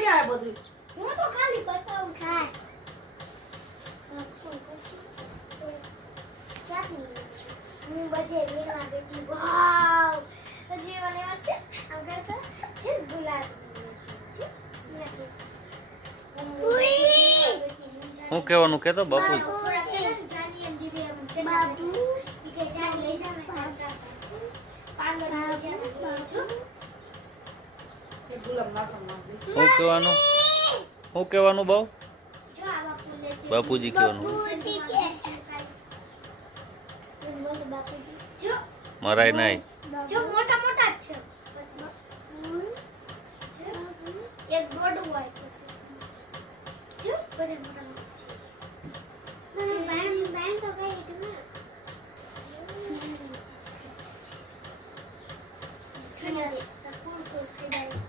થઈ જાય બધું. હું તો ખાલી બતાવું છું. હું બધે લેવા બેઠી. વાવ હજી મને વાત છે આમ કરતા છે ગુલાબી છે. હું કહેવાનું કહેતો બાપુ જાની એમ દીવે એમ કે બાપુ કે જાન લઈ જા મે ખાતા પાગલ છે જો એ ગુલાબ નાખવાનું. હું કહેવાનું બહુ જો આવા ફૂલ લેતી બાપુજી કહેવાનું બાપુજી જો મરાય નહીં. જો મોટા મોટા જ છે. એક બોર્ડ હોય જો બધે મોટા મોટા છે. બેન તો કઈ એટલું ઠંડા દે ફૂલ ફૂલ ખાઈ